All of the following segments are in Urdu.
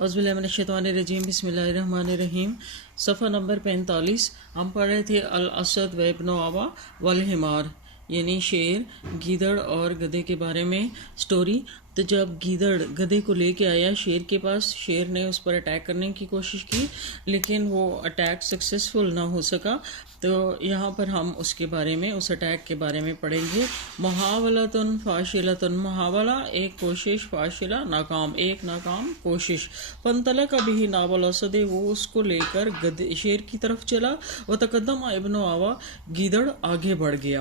اعوذ باللہ من الشیطان الرجیم، بسم اللہ الرحمن الرحیم۔ صفحہ نمبر 45 ہم پڑھ رہے تھے الاسد و ابن آوا والحمار، یعنی شیر، گیدڑ اور گدھے کے بارے میں سٹوری۔ تو جب گیدڑ گدھے کو لے کے آیا شیر کے پاس، شیر نے اس پر اٹیک کرنے کی کوشش کی لیکن وہ اٹیک سکسیسفل نہ ہو سکا۔ تو یہاں پر ہم اس کے بارے میں، اس اٹیک کے بارے میں پڑھیں گے۔ محاولتن فاشلتن، محاولہ ایک کوشش، فاشلہ ناکام، ایک ناکام کوشش۔ فانطلق به نحو الاسد، وہ اس کو لے کر شیر کی طرف چلا۔ وتقدم ابن آوا، گیدڑ آگے بڑھ گیا۔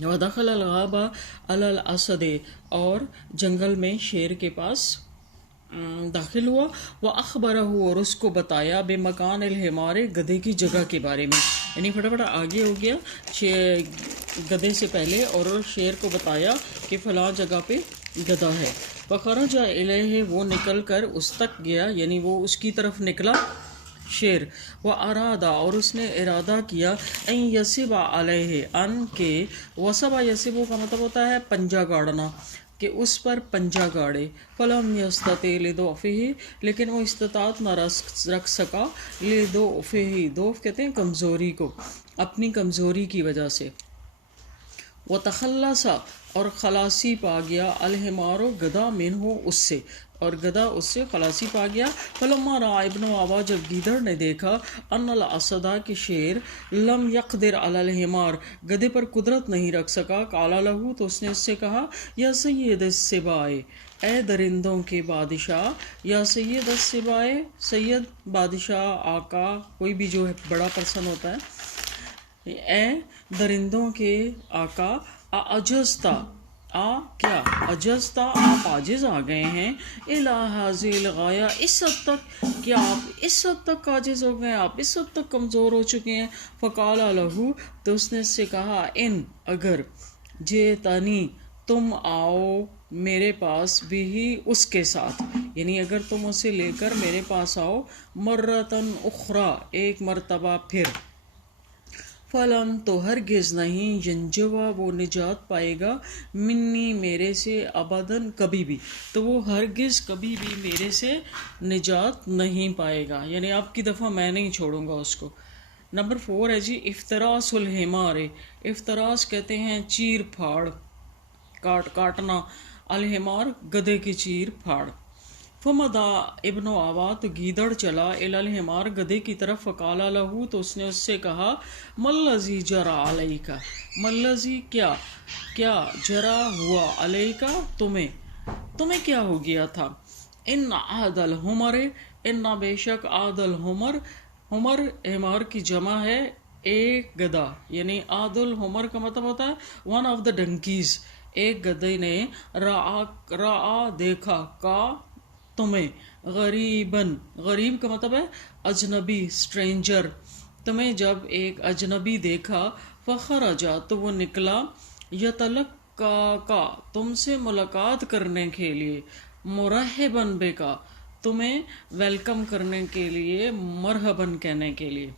ودخل الغاب علی الاسد، اور جنگل میں شیر کے پاس داخل ہوا۔ وَأَخْبَرَهُ، اور اس کو بتایا، بِمَكَانِ الْحِمَارِ، گدھے کی جگہ کے بارے میں، یعنی فٹافٹ آگے ہو گیا گدھے سے پہلے، اور شیر کو بتایا کہ فلاں جگہ پہ گدھا ہے۔ فَخَرَجَ إِلَيْهِ، وہ نکل کر اس تک گیا، یعنی وہ اس کی طرف نکلا شیر۔ وَأَرَادَ، اور اس نے ارادہ کیا، أَن يَسِبَ عَلَيْهِ، ان کے وَسَبَ يَسِبُ کا مطلب ہوتا ہے پنجہ گاڑنا، کہ اس پر پنجہ گاڑے۔ فَلَمْ يَسْتَطِعْ لِضَعْفِهِ، لیکن وہ استطاعت نہ رکھ سکا، لِضَعْفِهِ، ضعف کہتے ہیں کمزوری کو، اپنی کمزوری کی وجہ سے۔ وَتَخَلَّصَ، اور خلاصی پا گیا، الحمار، گدھا، منہ، اس سے، اور گدھا اس سے خلاصی پا گیا۔ فلما رأى ابن آوا، جب گیدڑ نے دیکھا، ان الاسد، کہ شیر، لم یقدر علی الحمار، گدھے پر قدرت نہیں رکھ سکا، قال له، تو اس نے اس سے کہا، یا سید السباع، اے درندوں کے بادشاہ، یا سید السباع، سید بادشاہ، آقا، کوئی بھی جو بڑا پرسن ہوتا ہے، اے درندوں کے آقا، اعجزتا، کیا عجزتا، آپ عاجز آ گئے ہیں، الی ھذہ الغایہ، اس حد تک، کہ آپ اس حد تک عاجز ہو گئے، آپ اس حد تک کمزور ہو چکے ہیں۔ فقال لہ، تو اس نے اس سے کہا، ان، اگر، جئتنی، تم آؤ میرے پاس، بھی اس کے ساتھ، یعنی اگر تم اسے لے کر میرے پاس آؤ، مرتن اخری، ایک مرتبہ پھر، فلن، تو ہرگز نہیں، ینجوا، وہ نجات پائے گا، منی، میرے سے، ابداً، کبھی بھی، تو وہ ہرگز کبھی بھی میرے سے نجات نہیں پائے گا، یعنی اب کی دفعہ میں نہیں چھوڑوں گا اس کو۔ نمبر 4 ہے جی افتراس الحمار، افتراس کہتے ہیں چیر پھاڑ، کاٹنا، الحمار، گدھے کی چیر پھاڑ۔ فمدا ابن آوا، تو گیدڑ چلا، الی الحمار، گدھے کی طرف، فقال له، تو اس نے اس سے کہا، ملذی جرى علیک، ملذی، کیا جرا ہوا، علیک، تمہیں کیا ہو گیا تھا، ان عاد الحمر، ان، بے شک، عاد الحمر، حمر حمار کی جمع ہے، ایک گدھا، یعنی عاد الحمر کا مطلب ہوتا ہے ون آف دا ڈنکیز، ایک گدھے نے، رعا، دیکھا، کا، تمہیں، غریباً، غریب کا مطلب ہے اجنبی، اسٹرینجر، تمہیں جب ایک اجنبی دیکھا، فخرج، تو وہ نکلا، یتلقاک، تم سے ملاقات کرنے کے لیے، مرحباً بک، تمہیں ویلکم کرنے کے لیے، مرحباً کہنے کے لیے،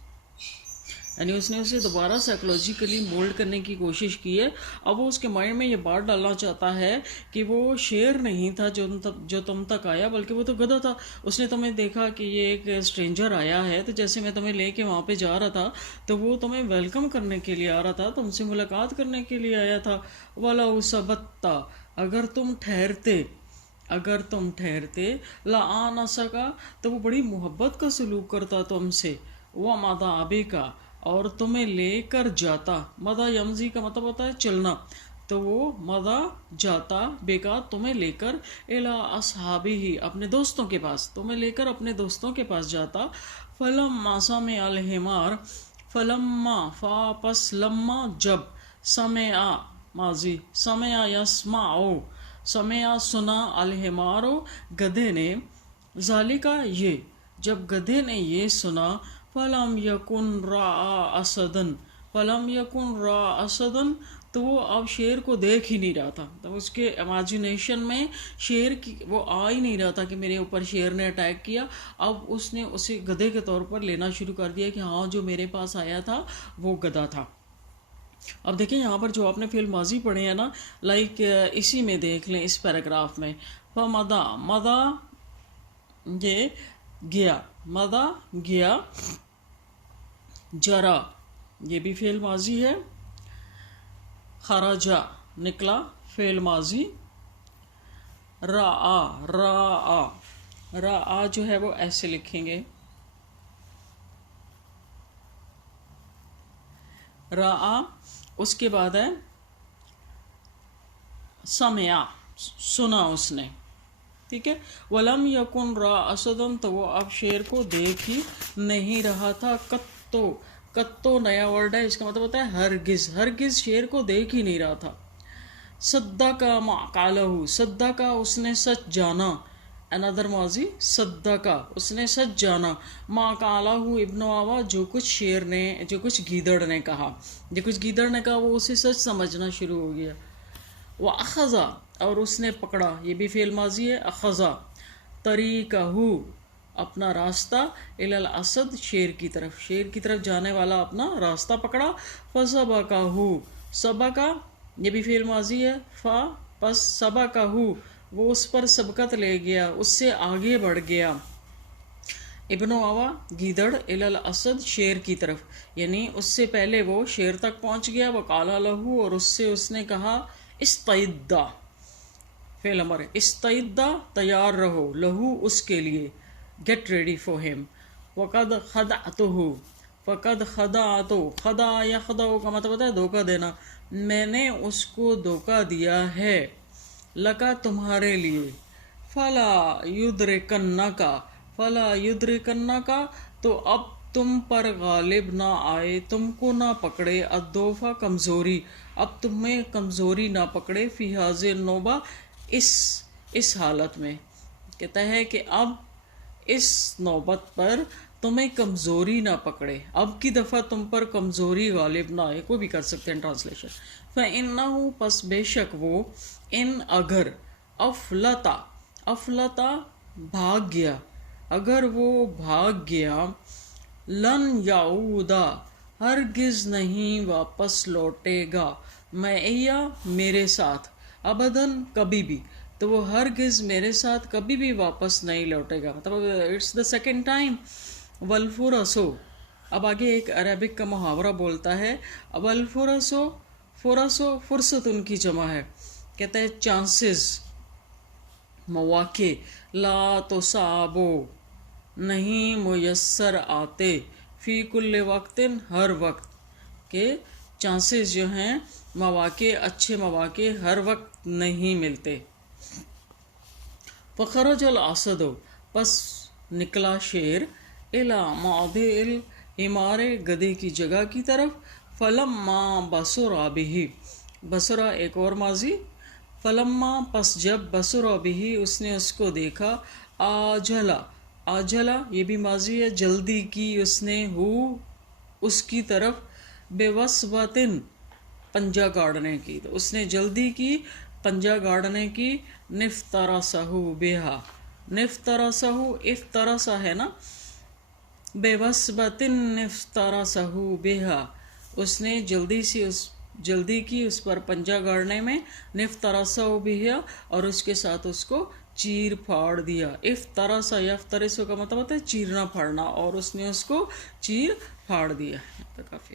یعنی اس نے اسے دوبارہ سائیکولوجیکلی مولڈ کرنے کی کوشش کی ہے۔ اب وہ اس کے مائنڈ میں یہ بات ڈالنا چاہتا ہے کہ وہ شیر نہیں تھا جو تم تک آیا، بلکہ وہ تو گدھا تھا۔ اس نے تمہیں دیکھا کہ یہ ایک اسٹرینجر آیا ہے، تو جیسے میں تمہیں لے کے وہاں پہ جا رہا تھا، تو وہ تمہیں ویلکم کرنے کے لیے آ رہا تھا، تم سے ملاقات کرنے کے لیے آیا تھا۔ وَلَوْ ثَبَتَّ، اگر تم ٹھہرتے، لَآنَسَكَ، تو وہ بڑی محبت کا سلوک کرتا تم سے، وَمَضَىٰ بِكَ، اور تمہیں لے کر جاتا، مدا یمزی کا مطلب ہوتا ہے چلنا، تو وہ مدا جاتا، بیکا، تمہیں لے کر، الی اصحابہ، اپنے دوستوں کے پاس، تمہیں لے کر اپنے دوستوں کے پاس جاتا۔ فلما سمع الحمار، فلما، فا، پس، لما، جب، سمع، ماضی، سمع یسمعو، سمع، سنا، الحمار، گدھے نے، ذالکا، یہ، جب گدھے نے یہ سنا، فلم یکن را اسدن، فلم یکن را اسدن، تو وہ اب شیر کو دیکھ ہی نہیں رہا تھا، تو اس کے امیجنیشن میں شیر کی وہ آ ہی نہیں رہا تھا کہ میرے اوپر شیر نے اٹیک کیا۔ اب اس نے اسے گدھے کے طور پر لینا شروع کر دیا کہ ہاں جو میرے پاس آیا تھا وہ گدھا تھا۔ اب دیکھیں یہاں پر جو آپ نے فعل ماضی پڑھے ہیں نا، لائک اسی میں دیکھ لیں، اس پیراگراف میں، فمدا، مدا یہ گیا، مدا گیا، جرا یہ بھی فعل ماضی ہے، خرجا نکلا فعل ماضی، رعا رعا رعا جو ہے وہ ایسے لکھیں گے، رعا، اس کے بعد ہے سمعا سنا اس نے، ٹھیک ہے، ولم یکن را اسدن تو وہ اب شیر کو دیکھ ہی نہیں رہا تھا، کتو کتو نیا ورڈ ہے، اس کا مطلب ہوتا ہے ہرگز، ہرگز شیر کو دیکھ ہی نہیں رہا تھا، صدقا ما قالہ صدقا اس نے سچ جانا، اندر ماضی صدقا اس نے سچ جانا، ما قالہ ابن آوا جو کچھ شیر نے، جو کچھ گیدڑ نے کہا، جو کچھ گیدڑ نے کہا وہ اسے سچ سمجھنا شروع ہو گیا، وَأَخَذَ اور اس نے پکڑا، یہ بھی فعل ماضی ہے، اخذا، طریقہ اپنا راستہ، الی الاسد شیر کی طرف، شیر کی طرف جانے والا اپنا راستہ پکڑا، فَسَبَقَهُ سبقہ یہ بھی فعل ماضی ہے، پس سبقہ وہ اس پر سبقت لے گیا، اس سے آگے بڑھ گیا، ابن آوا گیدڑ الی الاسد شیر کی طرف، یعنی اس سے پہلے وہ شیر تک پہنچ گیا، وقال لہو اور اس سے اس نے کہا، استعدا فعل امر ہے، استعدا تیار رہو، لہو اس کے لیے، گیٹ ریڈی فار ہم، وقد خدعتہ فقد خدعتو خدع یا خدع کا مطلب ہوتا ہے دھوکہ دینا، میں نے اس کو دھوکہ دیا ہے، لکا تمہارے لیے، فلا یدرکنکا فلا یدرکنکا تو اب تم پر غالب نہ آئے، تم کو نہ پکڑے، الضعف کمزوری، اب تمہیں کمزوری نہ پکڑے، فی ہذہ النوبہ اس حالت میں، کہتا ہے کہ اب اس نوبت پر تمہیں کمزوری نہ پکڑے، اب کی دفعہ تم پر کمزوری غالب نہ آئے، کوئی بھی کر سکتے ہیں ٹرانسلیشن، فَإِنَّهُ پس بے شک وہ، ان اگر، افلتا افلتا بھاگ گیا، اگر وہ بھاگ گیا، لن یعودا ہرگز نہیں واپس لوٹے گا، معیہ میرے ساتھ، ابداً کبھی بھی، تو وہ ہرگز میرے ساتھ کبھی بھی واپس نہیں لوٹے گا، مطلب اٹس دا سیکنڈ ٹائم، والفرسو اب آگے ایک عربک کا محاورہ بولتا ہے، والفرسو فرسو فرصت ان کی جمع ہے، کہتا ہے چانسز، مواقع، لا تصابو نہیں میسر آتے، فی کل وقت ہر وقت، کہ چانسز جو ہیں، مواقع، اچھے مواقع ہر وقت نہیں ملتے، فخرج الاسد پس نکلا شیر، الی موضع الحمار گدھے کی جگہ کی طرف، فلما بصر بہ بصرا ایک اور ماضی، فلما پس جب بصر بہ اس نے اس کو دیکھا، آجلا آجلا یہ بھی ماضی ہے، جلدی کی اس نے، ہو اس کی طرف، بے وثبتن پنجہ گاڑنے کی، تو اس نے جلدی کی پنجہ گاڑنے کی، نفترسہ بہا نفترسہ افترسہ ہے نا، بے وثبتن نفترسہ بہا اس نے جلدی کی اس پر پنجہ گاڑنے میں، نفترسہ بہا اور اس کے ساتھ اس کو چیر پھاڑ دیا، افترسہ یفترسہ کا مطلب ہوتا ہے چیرنا پھاڑنا، اور اس نے اس کو چیر پھاڑ دیا، تو کافی